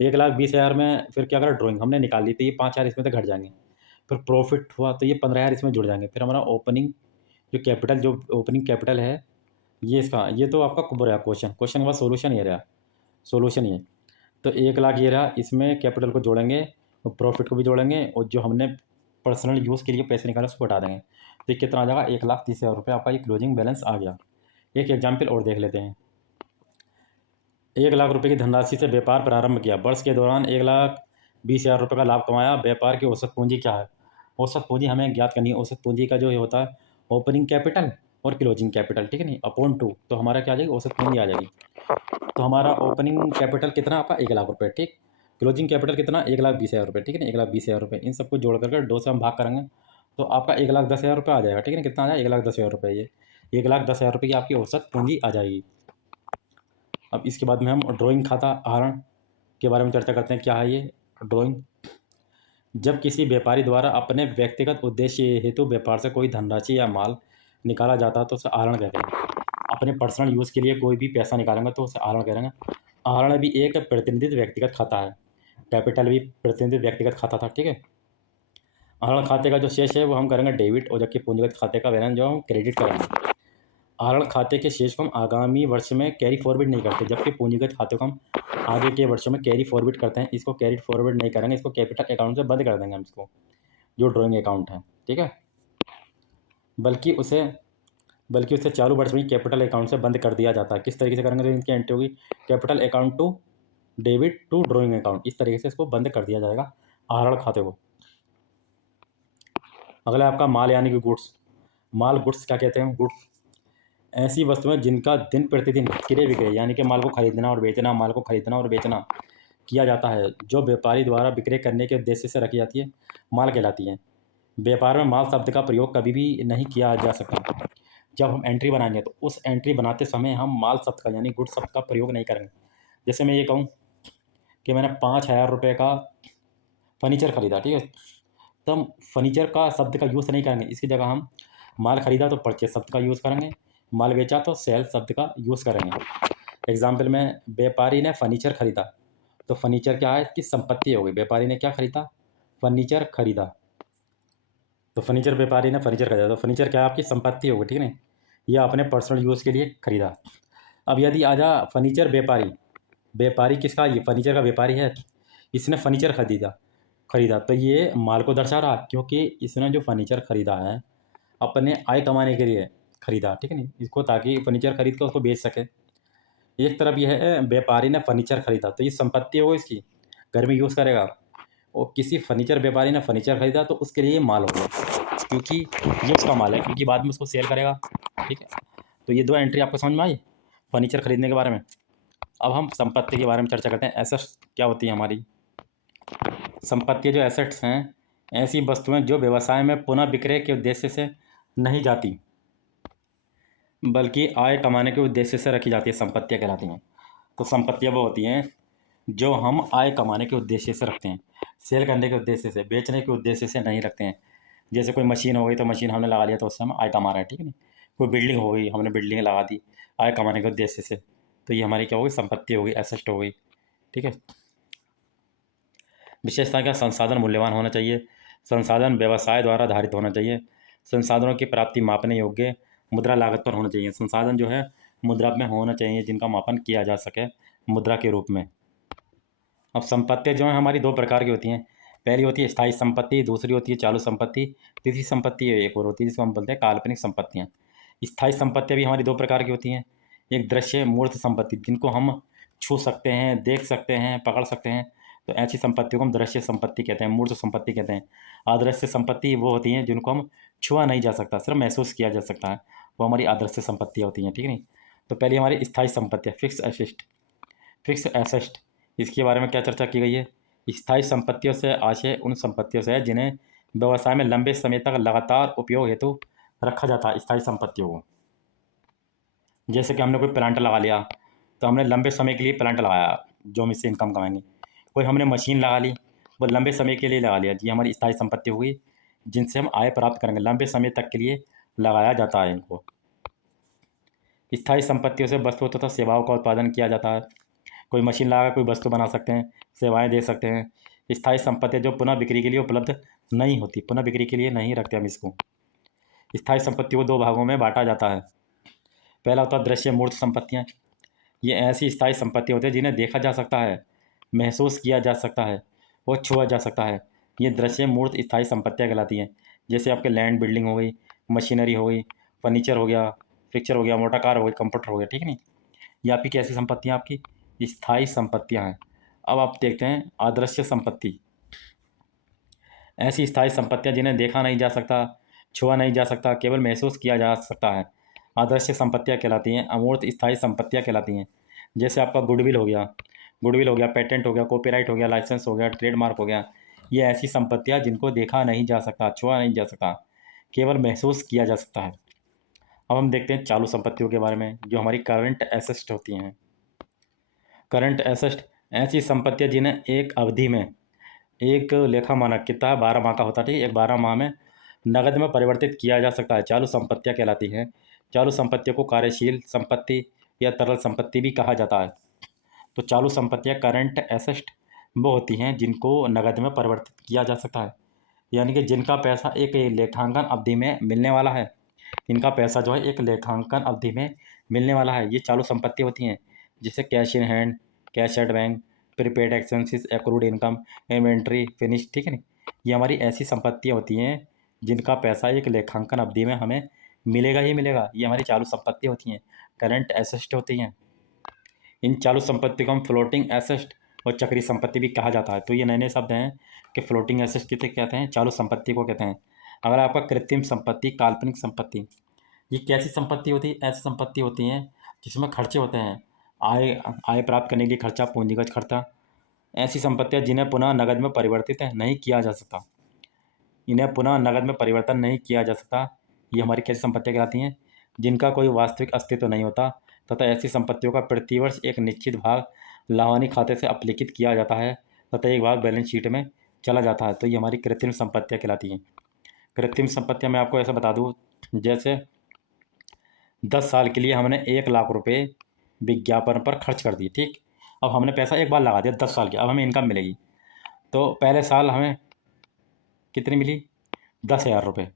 1,20,000 में फिर क्या करा, ड्राइंग हमने निकाल ली तो ये 5,000 इसमें से घट जाएंगे। फिर प्रॉफिट हुआ तो ये 15,000 इसमें जुड़ जाएंगे। फिर हमारा ओपनिंग जो ओपनिंग कैपिटल है ये इसका, ये तो आपका वो रहा क्वेश्चन के बाद सोल्यूशन ये रहा, सोल्यूशन ये। तो 1 लाख ये रहा, इसमें कैपिटल को जोड़ेंगे और प्रॉफिट को भी जोड़ेंगे, और जो हमने पर्सनल यूज़ के लिए पैसे निकाले उसको हटा देंगे। तो ये कितना आ जाएगा, 1,30,000 रुपये आपका ये क्लोजिंग बैलेंस आ गया। एक एग्जाम्पल और देख लेते हैं। 1 लाख रुपये की धनराशि से व्यापार प्रारंभ किया, वर्ष के दौरान 1,20,000 रुपये का लाभ कमाया। व्यापार की औसत पूंजी क्या है, औसत पूंजी हमें ज्ञात करनी है। औसत पूंजी का जो ये होता है ओपनिंग कैपिटल और क्लोजिंग कैपिटल। ठीक है नहीं, अपॉन 2, तो हमारा क्या आ जाएगी, औसत पूंजी आ जाएगी। तो हमारा ओपनिंग कैपिटल कितना आपका, 1 लाख रुपये। ठीक, क्लोजिंग कैपिटल कितना, 1,20,000 रुपये। ठीक है ना, 1,20,000 रुपये। इन सबको जोड़ करके 2 से हम भाग करेंगे तो आपका 1,10,000 रुपये आ जाएगा। ठीक है ना, कितना आ जाएगा, 1,10,000 रुपये। ये 1,10,000 रुपये की आपकी औसत पूंजी आ जाएगी। अब इसके बाद में हम ड्राइंग खाता आहरण के बारे में चर्चा करते हैं। क्या है ये ड्राइंग, जब किसी व्यापारी द्वारा अपने व्यक्तिगत उद्देश्य हेतु व्यापार से कोई धनराशि या माल निकाला जाता है तो उसे आहरण कहते हैं। अपने पर्सनल यूज़ के लिए कोई भी पैसा निकालेंगे तो उसे आहरण करेंगे। आहरण भी एक प्रतिनिधित्व व्यक्तिगत खाता है, कैपिटल भी प्रतिनिधित्व व्यक्तिगत खाता था। ठीक है, आहरण खाते का जो शेष है वो हम करेंगे डेबिट, और जबकि पूंजीगत खाते का बैलेंस जो हम क्रेडिट करेंगे। आहरण खाते के शेष को हम आगामी वर्ष में कैरी फॉरवर्ड नहीं करते, जबकि पूंजीगत खाते को हम आगे के वर्षों में कैरी फॉरवर्ड करते हैं। इसको कैरी फॉरवर्ड नहीं करेंगे, इसको कैपिटल अकाउंट से बंद कर देंगे हम इसको, जो ड्राइंग अकाउंट है। ठीक है, बल्कि उसे चालू वर्ष में कैपिटल अकाउंट से बंद कर दिया जाता है। किस तरीके से करेंगे, तो इनकी एंट्री होगी capital account to debit to drawing account, इस तरीके से इसको बंद कर दिया जाएगा आहरण खाते को। अगला आपका माल यानी कि गुड्स। माल गुड्स क्या कहते हैं, गुड्स ऐसी वस्तुएं जिनका दिन प्रतिदिन क्रय विक्रय यानी कि माल को खरीदना और बेचना किया जाता है, जो व्यापारी द्वारा विक्रय करने के उद्देश्य से रखी जाती है, माल कहलाती है। व्यापार में माल शब्द का प्रयोग कभी भी नहीं किया जा सकता। जब हम एंट्री बनाएंगे तो उस एंट्री बनाते समय हम माल शब्द का यानी गुड शब्द का प्रयोग नहीं करेंगे। जैसे मैं ये कहूँ कि मैंने 5,000 रुपये का फर्नीचर खरीदा, ठीक है, तो हम फर्नीचर का शब्द का यूज़ नहीं करेंगे। इसकी जगह हम माल खरीदा तो परचेज शब्द का यूज़ करेंगे, माल बेचा तो सेल शब्द का यूज़ करेंगे। एग्जाम्पल में व्यापारी ने फर्नीचर खरीदा, तो फर्नीचर क्या है कि संपत्ति हो गई। व्यापारी ने क्या खरीदा? फर्नीचर खरीदा। तो फर्नीचर व्यापारी ने फर्नीचर खरीदा, तो फर्नीचर क्या है? आपकी संपत्ति हो गई, ठीक है ना। यह अपने पर्सनल यूज़ के लिए खरीदा। अब यदि आ जा फर्नीचर व्यापारी, व्यापारी किसका? ये फर्नीचर का व्यापारी है, इसने फर्नीचर खरीदा खरीदा तो ये माल को दर्शा रहा, क्योंकि इसने जो फर्नीचर खरीदा है अपने आय कमाने के लिए खरीदा, ठीक है नहीं, इसको, ताकि फर्नीचर खरीद कर उसको बेच सके। एक तरफ यह है व्यापारी ने फर्नीचर खरीदा, तो ये संपत्ति हो इसकी, घर में यूज़ करेगा। और किसी फर्नीचर व्यापारी ने फर्नीचर खरीदा तो उसके लिए माल हो गया, क्योंकि ये उसका माल है, क्योंकि बाद में उसको सेल करेगा, ठीक है। तो ये दो एंट्री आपको समझ में आई फर्नीचर खरीदने के बारे में। अब हम संपत्ति के बारे में चर्चा करते हैं। एसेट्स क्या होती है हमारी? संपत्ति जो एसेट्स हैं, ऐसी वस्तुएं जो व्यवसाय में पुनः विक्रय के उद्देश्य से नहीं जाती, बल्कि आय कमाने के उद्देश्य से रखी जाती है, संपत्तियाँ कहलाती हैं। तो संपत्तियाँ वो होती हैं जो हम आय कमाने के उद्देश्य से रखते हैं, सेल करने के उद्देश्य से, बेचने के उद्देश्य से नहीं रखते हैं। जैसे कोई मशीन हो गई तो मशीन हमने लगा लिया तो उससे हम आय कमा रहे हैं, ठीक है ना। कोई बिल्डिंग हो गई, हमने बिल्डिंग लगा दी आय कमाने के उद्देश्य से, तो ये हमारी क्या होगी? संपत्ति हो गई, एसेट हो गई, ठीक है। विशेषता क्या? संसाधन मूल्यवान होना चाहिए, संसाधन व्यवसाय द्वारा आधारित होना चाहिए, संसाधनों की प्राप्ति मापने योग्य, मुद्रा लागत पर होना चाहिए। संसाधन जो है मुद्रा में होना चाहिए, जिनका मापन किया जा सके मुद्रा के रूप में। अब संपत्तियाँ जो हैं हमारी दो प्रकार की होती हैं। पहली होती है स्थायी संपत्ति, दूसरी होती है चालू संपत्ति, तीसरी संपत्ति एक और होती है जिसको हम बोलते हैं काल्पनिक संपत्तियाँ। स्थायी संपत्तियाँ भी हमारी दो प्रकार की होती हैं। एक दृश्य मूर्त संपत्ति, जिनको हम छू सकते हैं, देख सकते हैं, पकड़ सकते हैं, तो ऐसी संपत्तियों को हम दृश्य संपत्ति कहते हैं, मूर्त संपत्ति कहते हैं। अदृश्य संपत्ति वो होती हैं जिनको हम छुआ नहीं जा सकता, सिर्फ महसूस किया जा सकता है, वो हमारी अदृश्य संपत्तियाँ होती हैं, ठीक है नहीं। तो पहले हमारी स्थायी संपत्तियाँ, फिक्स एसेट, इसके बारे में क्या चर्चा की गई है? स्थायी संपत्तियों से आशय उन संपत्तियों से है जिन्हें व्यवसाय में लंबे समय तक लगातार उपयोग हेतु रखा जाता है। स्थायी संपत्तियों को, जैसे कि हमने कोई प्लांट लगा लिया, तो हमने लंबे समय के लिए प्लांट लगाया जो हम इससे इनकम कमाएंगे। कोई हमने मशीन लगा ली, वो लंबे समय के लिए लगा लिया, ये हमारी स्थायी संपत्ति हुई, जिनसे हम आय प्राप्त करेंगे, लंबे समय तक के लिए लगाया जाता है इनको। स्थायी संपत्तियों से वस्तु तथा सेवाओं का उत्पादन किया जाता है। कोई मशीन लगा कोई वस्तु बना सकते हैं, सेवाएं दे सकते हैं। स्थायी संपत्ति जो पुनः बिक्री के लिए उपलब्ध नहीं होती, पुनः बिक्री के लिए नहीं रखते हम इसको। स्थायी संपत्ति को दो भागों में बांटा जाता है। पहला होता है दृश्य मूर्त संपत्तियाँ। ये ऐसी स्थायी संपत्ति होती है जिन्हें देखा जा सकता है, महसूस किया जा सकता है और छुआ जा सकता है। ये दृश्य मूर्त स्थायी संपत्तियाँ कहलाती हैं। जैसे आपके लैंड, बिल्डिंग हो गई, मशीनरी हो गई, फर्नीचर हो गया, फिक्चर हो गया, मोटर कार हो गई, कंप्यूटर हो गया, ठीक है नहीं। ये आपकी कैसी संपत्तियाँ? आपकी स्थायी संपत्तियाँ हैं। अब आप देखते हैं अदृश्य संपत्ति। ऐसी स्थायी संपत्तियाँ जिन्हें देखा नहीं जा सकता, छुआ नहीं जा सकता, केवल महसूस किया जा सकता है, अदृश्य संपत्तियाँ कहलाती हैं, अमूर्त स्थायी संपत्तियाँ कहलाती हैं। जैसे आपका गुडविल हो गया, पेटेंट हो गया, कॉपीराइट हो गया, लाइसेंस हो गया, ट्रेडमार्क हो गया। ये ऐसी संपत्तियाँ जिनको देखा नहीं जा सकता, छुआ नहीं जा सकता, केवल महसूस किया जा सकता है। अब हम देखते हैं चालू संपत्तियों के बारे में, जो हमारी करंट एसेट होती हैं। करंट एसेट ऐसी संपत्तियाँ जिन्हें एक अवधि में, एक लेखा मानक कितना है 12 माह का होता है, ठीक है, एक 12 माह में नकद में परिवर्तित किया जा सकता है, चालू संपत्तियाँ कहलाती हैं। चालू संपत्तियों को कार्यशील संपत्ति या तरल संपत्ति भी कहा जाता है। तो चालू संपत्तियाँ करंट एसेट वो होती हैं जिनको नकद में परिवर्तित किया जा सकता है, यानी कि जिनका पैसा एक लेखांकन अवधि में मिलने वाला है, इनका पैसा जो है एक लेखांकन अवधि में मिलने वाला है, ये चालू संपत्ति होती हैं। जैसे cash in hand, cash at bank, prepaid expenses, accrued income, inventory, finish, ठीक है नहीं। ये हमारी ऐसी संपत्तियाँ होती हैं जिनका पैसा एक लेखांकन अवधि में हमें मिलेगा ही मिलेगा, ये हमारी चालू संपत्ति होती हैं, करंट एसेट होती हैं। इन चालू संपत्ति को हम फ्लोटिंग एसेट और चक्रीय संपत्ति भी कहा जाता है। तो ये नए नए शब्द हैं कि फ्लोटिंग एसेट किसे कहते हैं, चालू संपत्ति को कहते हैं। अगर आपका कृत्रिम संपत्ति, काल्पनिक संपत्ति, ये कैसी संपत्ति होती है? ऐसी संपत्ति होती हैं जिसमें खर्चे होते हैं, आय प्राप्त करने के लिए खर्चा, पूंजीगत खर्चा। ऐसी संपत्तियाँ जिन्हें पुनः नकद में परिवर्तित नहीं किया जा सकता, इन्हें पुनः नकद में परिवर्तन नहीं किया जा सकता, ये हमारी कैसी संपत्तियाँ कहलाती हैं? जिनका कोई वास्तविक अस्तित्व नहीं होता तथा ऐसी संपत्तियों का प्रतिवर्ष एक निश्चित भाग लाभानी खाते से अपलिखित किया जाता है तथा एक भाग बैलेंस शीट में चला जाता है, तो ये हमारी कृत्रिम संपत्तियाँ कहलाती हैं। कृत्रिम संपत्तियाँ मैं आपको ऐसा बता दूँ, जैसे 10 साल के लिए हमने 1 लाख रुपए विज्ञापन पर खर्च कर दिए। ठीक, अब हमने पैसा एक बार लगा दिया 10 साल की, अब हमें इनकम मिलेगी। तो पहले साल हमें कितनी मिली? 10,000 रुपये।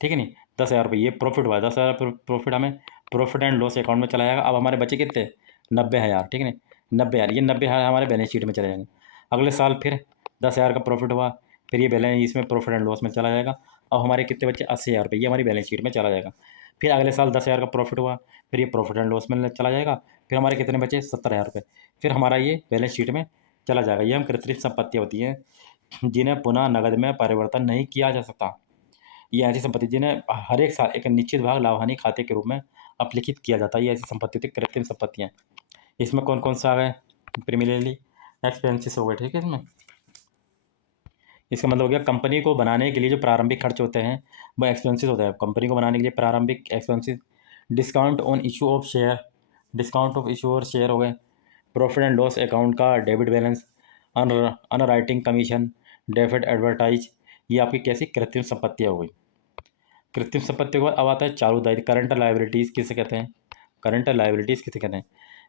ठीक है नहीं, 10,000 रुपये ये प्रॉफिट हुआ। 10,000 प्रॉफिट हमें प्रॉफिट एंड लॉस अकाउंट में चला जाएगा। अब हमारे बचे कितने? 90,000। ठीक है नहीं, 90,000, ये 90,000 हमारे बैलेंस शीट में चले जाएंगे। अगले साल फिर 10,000 का प्रॉफिट हुआ, फिर ये बैलेंस इसमें प्रॉफिट एंड लॉस में चला जाएगा। अब हमारे कितने बच्चे? 80,000 रुपये, ये हमारी बैलेंस शीट में चला जाएगा। फिर अगले साल 10,000 का प्रॉफिट हुआ, फिर ये प्रॉफिट एंड लॉस में चला जाएगा। फिर हमारे कितने बचे? 70,000 रुपये, फिर हमारा ये बैलेंस शीट में चला जाएगा। ये हम कृत्रिम संपत्तियाँ होती हैं जिन्हें पुनः नकद में परिवर्तन नहीं किया जा सकता। ये ऐसी संपत्ति जिन्हें हर एक साल एक निश्चित भाग लाभ हानि खाते के रूप में अपलिखित किया जाता है। ये ऐसी संपत्ति होती है कृत्रिम संपत्तियाँ। इसमें कौन कौन सा आ गए? प्रीमियरली एक्सपेंसेस हो गए। ठीक है, इसमें इसका मतलब हो गया कंपनी को बनाने के लिए जो प्रारंभिक खर्च होते हैं वह एक्सपेंसेस होते हैं। कंपनी को बनाने के लिए प्रारंभिक expenses. Discount on issue of share, discount of issue और शेयर हो गए। प्रॉफिट एंड लॉस अकाउंट का debit balance, underwriting commission, debit advertise, ये आपकी कैसी कृत्रिम संपत्तियाँ हो गई। कृत्रिम संपत्ति के बाद अब आता है चालू दायित्व। करंट लायबिलिटीज़ किसे कहते हैं? करंट लायबिलिटीज़ किसे कहते हैं?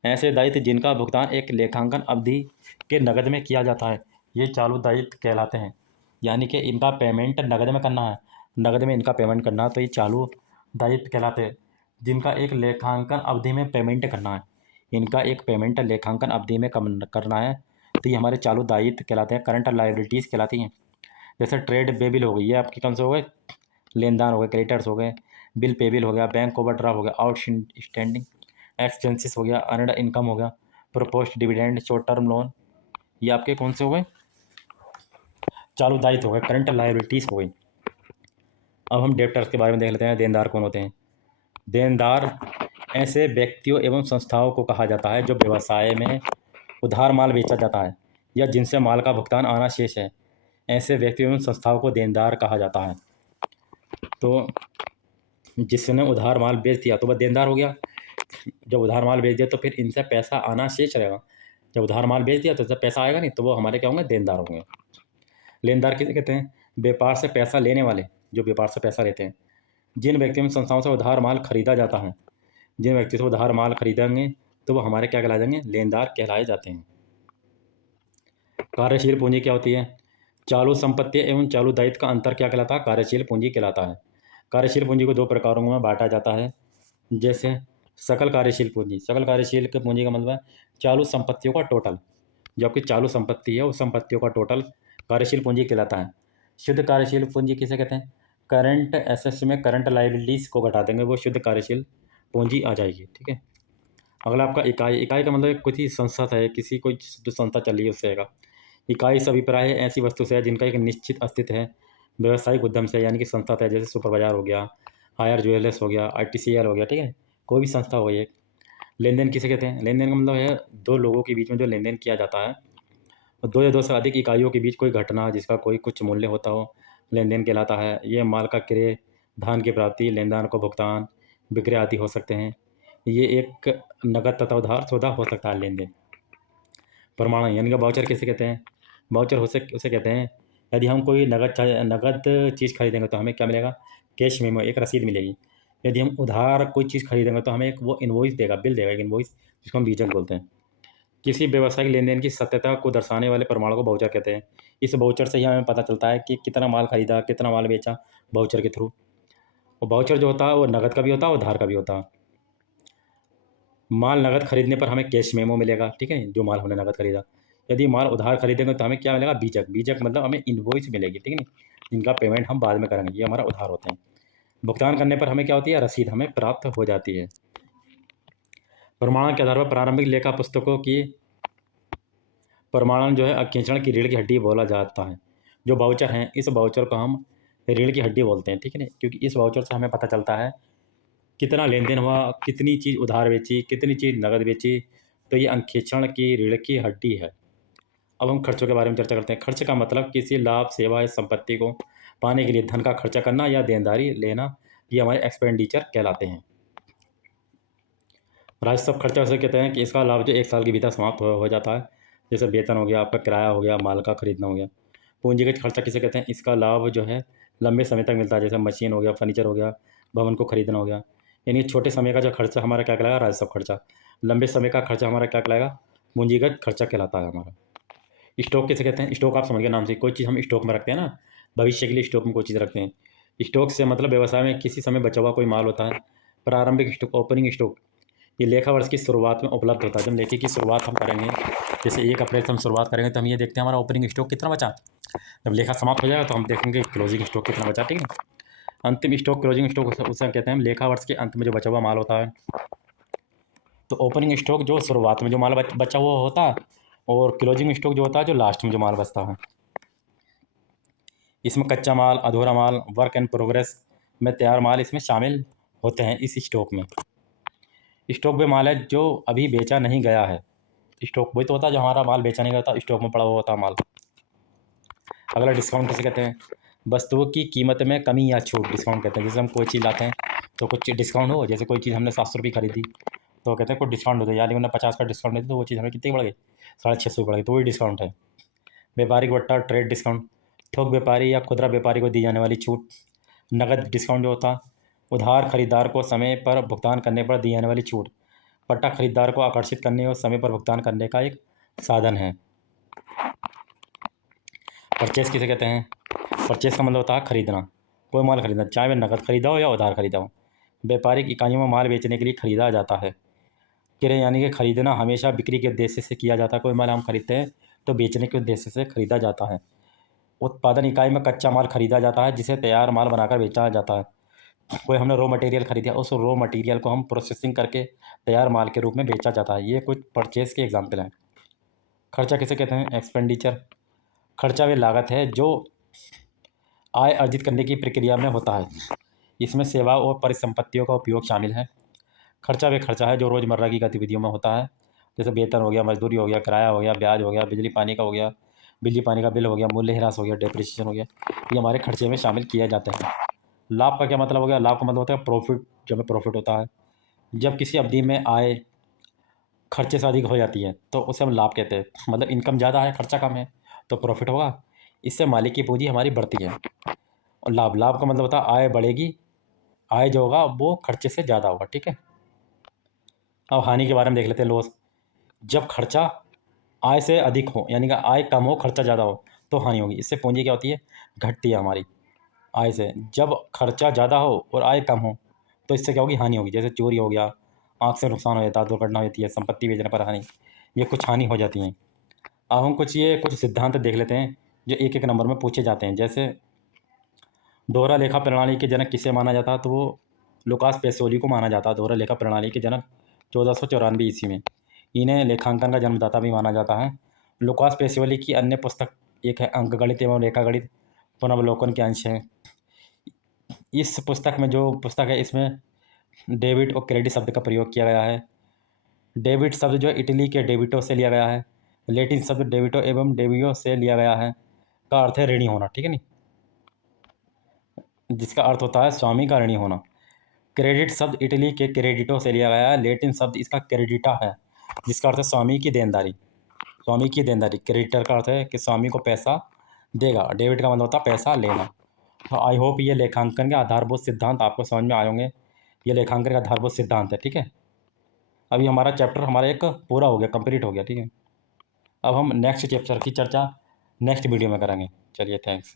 ऐसे दायित्व जिनका भुगतान एक लेखांकन अवधि के नकद में किया जाता है, ये चालू दायित्व कहलाते हैं। यानी कि इनका पेमेंट नकद में करना है, नकद में इनका पेमेंट करना है, तो ये चालू दायित्व कहलाते हैं। जिनका एक लेखांकन अवधि में पेमेंट करना है, इनका एक पेमेंट लेखांकन अवधि में करना है, तो ये हमारे चालू दायित्व कहलाते हैं, करंट लायबिलिटीज़ कहलाती हैं। जैसे ट्रेड पेबिल हो गई, ये आपके कौन से हो गए? लेनदार हो गए, क्रेडिटर्स हो गए। बिल पेबिल हो गया, बैंक ओवरड्राफ्ट हो गया, आउटस्टैंडिंग एक्सपेंसेस हो गया, अर्नड इनकम हो गया, proposed dividend, short term loan, ये आपके कौन से हो गए? चालू दायित्व हो गए, करंट लायबिलिटीज़ हो गई। अब हम डेप्टर्स के बारे में देख लेते हैं। देनदार कौन होते हैं? देनदार ऐसे व्यक्तियों एवं संस्थाओं को कहा जाता है जो व्यवसाय में उधार माल बेचा जाता है या जिनसे माल का भुगतान आना शेष है। ऐसे व्यक्तियों एवं संस्थाओं को देनदार कहा जाता है। तो जिसने उधार माल बेच दिया तो वह देनदार हो गया। जब उधार माल बेच दिया तो फिर इनसे पैसा आना शेष रहेगा। जब उधार माल बेच दिया तो इससे पैसा आएगा नहीं, तो वो हमारे क्या होंगे? देनदार होंगे। लेनदार किसे कहते हैं? व्यापार से पैसा लेने वाले, जो व्यापार से पैसा लेते हैं। जिन व्यक्तियों में संस्थाओं से उधार माल खरीदा जाता है, जिन व्यक्ति से उधार माल खरीदेंगे तो वो हमारे क्या कहलाए जाएंगे? लेनदार कहलाए जाते हैं। कार्यशील पूंजी क्या होती है? चालू संपत्ति एवं चालू दायित्व का अंतर क्या कहलाता है? कार्यशील पूंजी कहलाता है। कार्यशील पूंजी को दो प्रकारों में बांटा जाता है, जैसे सकल कार्यशील पूंजी। सकल कार्यशील पूंजी का मतलब है चालू संपत्तियों का टोटल, जो आपकी चालू संपत्ति है उस संपत्तियों का टोटल कार्यशील पूंजी कहलाता है। शुद्ध कार्यशील पूंजी किसे कहते हैं? करंट एसेट्स में करंट लायबिलिटीज़ को घटा देंगे, वो शुद्ध कार्यशील पूंजी आ जाएगी। ठीक है। अगला आपका इकाई। इकाई का मतलब कुछ ही संस्था है, किसी कोई जो संस्था चल रही है उससे आएगा। इकाई से अभिप्राय है ऐसी वस्तु से है जिनका एक निश्चित अस्तित्व है, व्यावसायिक उद्यम से, यानी कि संस्था है, जैसे सुपर बाजार हो गया, हायर ज्वेलर्स हो गया, आईटीसीएल हो गया। ठीक है, कोई भी संस्था हो गई एक। लेन देन किसे कहते हैं? लेन देन का मतलब है दो लोगों के बीच में जो लेन देन किया जाता है, और दो या दो से अधिक इकाइयों के बीच कोई घटना जिसका कोई कुछ मूल्य होता हो, लेन देन कहलाता है। ये माल का क्रय, धन की प्राप्ति, लेनदार को भुगतान, विक्रय आदि हो सकते हैं। ये एक नकद तथा उधार सौदा हो सकता है लेन देन। प्रमाणन यानी कि वाउचर किसे कहते हैं? वाउचर उसे कहते हैं यदि हम कोई नगद चीज़ खरीदेंगे तो हमें क्या मिलेगा? कैश मेमो, एक रसीद मिलेगी। यदि हम उधार कोई चीज़ खरीदेंगे तो हमें एक वो इन्वॉइस देगा, बिल देगा, एक इन्वॉइस, जिसको हम बीजक बोलते हैं। किसी व्यावसायिक लेन देन की सत्यता को दर्शाने वाले प्रमाण को वाउचर कहते हैं। इस वाउचर से ही हमें पता चलता है कि कितना माल खरीदा, कितना माल बेचा, वाउचर के थ्रू। और वाउचर जो होता है वो नगद का भी होता है और उधार का भी होता है। माल नगद खरीदने पर हमें कैश मेमो मिलेगा, ठीक है, जो माल हमने नगद खरीदा। यदि माल उधार खरीदेंगे तो हमें क्या मिलेगा? बीजक। बीजक मतलब हमें इन्वॉइस मिलेगी, ठीक है ना, जिनका पेमेंट हम बाद में करेंगे, ये हमारा उधार होते हैं। भुगतान करने पर हमें क्या होती है? रसीद हमें प्राप्त हो जाती है। प्रमाणन के आधार पर प्रारंभिक लेखा पुस्तकों की प्रमाणन जो है अकेचण की रीढ़ की हड्डी बोला जाता है। जो वाउचर हैं, इस वाउचर को हम रीढ़ की हड्डी बोलते हैं, ठीक है ना, क्योंकि इस वाउचर से हमें पता चलता है कितना लेन देन हुआ, कितनी चीज़ उधार बेची, कितनी चीज़ नगद बेची, तो ये अंकेक्षण की रीढ़ की हड्डी है। अब हम खर्चों के बारे में चर्चा करते हैं। खर्च का मतलब किसी लाभ, सेवा या संपत्ति को पाने के लिए धन का खर्चा करना या देनदारी लेना, ये हमारे एक्सपेंडिचर कहलाते हैं। राजस्व खर्चा उसे कहते हैं कि इसका लाभ जो एक साल के भीतर समाप्त हो जाता है, जैसे वेतन हो गया, आपका किराया हो गया, माल का खरीदना हो गया। पूंजीगत खर्चा किसे कहते हैं? इसका लाभ जो है लंबे समय तक मिलता है, जैसे मशीन हो गया, फर्नीचर हो गया, भवन को खरीदना हो गया। यानी छोटे समय का जो खर्चा हमारा क्या कहलाएगा, राजस्व खर्चा। लंबे समय का खर्चा हमारा क्या कहलाएगा, पूंजीगत खर्चा कहलाता है हमारा। स्टॉक किसे कहते हैं, स्टॉक आप समझ गए नाम से, कोई चीज़ हम स्टॉक में रखते हैं ना, भविष्य के लिए स्टॉक में कोई चीज़ रखते हैं। स्टॉक से मतलब व्यवसाय में किसी समय बचा हुआ कोई माल होता है। प्रारंभिक स्टॉक, ओपनिंग स्टॉक, ये लेखा वर्ष की शुरुआत में उपलब्ध होता है। जब लेखे की शुरुआत हम करेंगे, जैसे 1 अप्रैल से हम शुरुआत करेंगे, तो हम ये देखते हैं हमारा ओपनिंग स्टॉक कितना बचा। जब लेखा समाप्त हो जाएगा तो हम देखेंगे क्लोजिंग स्टॉक कितना बचा, ठीक है। अंतिम स्टॉक, क्लोजिंग स्टॉक उसे कहते हैं लेखा वर्ष के अंत में जो बचा हुआ माल होता है। तो ओपनिंग स्टॉक जो शुरुआत में जो माल बचा हुआ होता है, और क्लोजिंग स्टॉक जो होता है जो लास्ट में जो माल बचता है। इसमें कच्चा माल, अधूरा माल, वर्क इन प्रोग्रेस में तैयार माल इसमें शामिल होते हैं इस स्टॉक में। स्टॉक वे माल है जो अभी बेचा नहीं गया है। स्टॉक वही तो होता है जो हमारा माल बेचा नहीं गया होता, स्टॉक में पड़ा हुआ होता है माल। अगला डिस्काउंट किसे कहते हैं, वस्तुओं की कीमत में कमी या छूट, डिस्काउंट कहते हैं। जैसे हम कोई चीज़ लाते हैं तो कुछ डिस्काउंट हो, जैसे कोई चीज़ हमने 700 रुपये खरीदी तो कहते हैं कोई डिस्काउंट होता है, यानी उन्होंने 50 का डिस्काउंट देते तो वो चीज़ हमें कितनी बढ़ गई, 650 बढ़ गई, तो वही डिस्काउंट है। व्यापारिक बट्टा, ट्रेड डिस्काउंट, थोक व्यापारी या खुदरा व्यापारी को दी जाने वाली छूट। नकद डिस्काउंट जो होता है, उधार खरीदार को समय पर भुगतान करने पर दी जाने वाली छूट। पट्टा खरीदार को आकर्षित करने और समय पर भुगतान करने का एक साधन है। परचेस किसे कहते हैं, परचेस का मतलब होता है खरीदना, कोई माल खरीदना, चाहे वह नकद खरीदा हो या उधार खरीदा हो। व्यापारिक इकाइयों में माल बेचने के लिए खरीदा जाता है। क्रय यानी कि खरीदना हमेशा बिक्री के उद्देश्य से किया जाता है। कोई माल हम खरीदते हैं तो बेचने के उद्देश्य से खरीदा जाता है। उत्पादन इकाई में कच्चा माल खरीदा जाता है जिसे तैयार माल बनाकर बेचा जाता है। कोई हमने रॉ मटेरियल खरीदा, उस रॉ मटेरियल को हम प्रोसेसिंग करके तैयार माल के रूप में बेचा जाता है। ये कुछ परचेस के एग्जाम्पल हैं। खर्चा किसे कहते हैं, एक्सपेंडिचर, खर्चा वे लागत है जो आय अर्जित करने की प्रक्रिया में होता है। इसमें सेवा और परिसंपत्तियों का उपयोग शामिल है। खर्चा वे खर्चा है जो रोज़मर्रा की गतिविधियों में होता है, जैसे वेतन हो गया, मजदूरी हो गया, किराया हो गया, ब्याज हो गया, बिजली पानी का हो गया, बिजली पानी का बिल हो गया, मूल्य ह्रास हो गया, डेप्रिसिएशन हो गया, ये हमारे खर्चे में शामिल किए जाते हैं। लाभ का क्या मतलब हो गया, लाभ का मतलब होता है प्रॉफिट, जब हमें प्रॉफिट होता है। जब किसी अवधि में आय खर्चे से अधिक हो जाती है तो उसे हम लाभ कहते हैं। मतलब इनकम ज़्यादा है, खर्चा कम है, तो प्रॉफिट होगा। इससे मालिक की पूंजी हमारी बढ़ती है। और लाभ, लाभ का मतलब होता है आय बढ़ेगी, आय जो होगा वो खर्चे से ज़्यादा होगा, ठीक है। अब हानि के बारे में देख लेते हैं, लॉस। जब खर्चा आय से अधिक हो, यानी कि आय कम हो खर्चा ज़्यादा हो, तो हानि होगी। इससे पूंजी क्या होती है, घटती है हमारी आय से। जब खर्चा ज़्यादा हो और आय कम हो तो इससे क्या होगी, हानि होगी। जैसे चोरी हो गया, आँख से नुकसान हो जाता है, दुर्घटना होती है, संपत्ति बेचने पर हानि, ये कुछ हानि हो जाती हैं। अब हम कुछ सिद्धांत देख लेते हैं जो एक एक नंबर में पूछे जाते हैं। जैसे दोहरा लेखा प्रणाली के जनक किसे माना जाता है, तो वो लुकास पेसोली को माना जाता है। दोहरा लेखा प्रणाली के जनक 1494 ईस्वी में। इन्हें लेखांकन का जन्मदाता भी माना जाता है। लुकास पेसोली की अन्य पुस्तक एक है अंकगणित एवं रेखागणित पुनर्वलोकन के अंश हैं। इस पुस्तक में जो पुस्तक है इसमें डेबिट और क्रेडिट शब्द का प्रयोग किया गया है। डेबिट शब्द जो इटली के डेबिटो से लिया गया है। लैटिन शब्द डेबिटो एवं डेबियो से लिया गया है, का अर्थ है ऋणी होना, ठीक है नी, जिसका अर्थ होता है स्वामी का ऋणी होना। क्रेडिट शब्द इटली के क्रेडिटो से लिया गया है। लैटिन शब्द इसका क्रेडिटा है, जिसका अर्थ है स्वामी की देनदारी, स्वामी की देनदारी। क्रेडिटर का अर्थ है कि स्वामी को पैसा देगा। डेबिट का मतलब होता है पैसा लेना। तो आई होप ये लेखांकन के आधारभूत सिद्धांत आपको समझ में आए होंगे। ये लेखांकन का आधारभूत सिद्धांत है, ठीक है। अभी हमारा चैप्टर हमारा एक पूरा हो गया, कंप्लीट हो गया, ठीक है। अब हम नेक्स्ट चैप्टर की चर्चा नेक्स्ट वीडियो में करेंगे। चलिए, थैंक्स।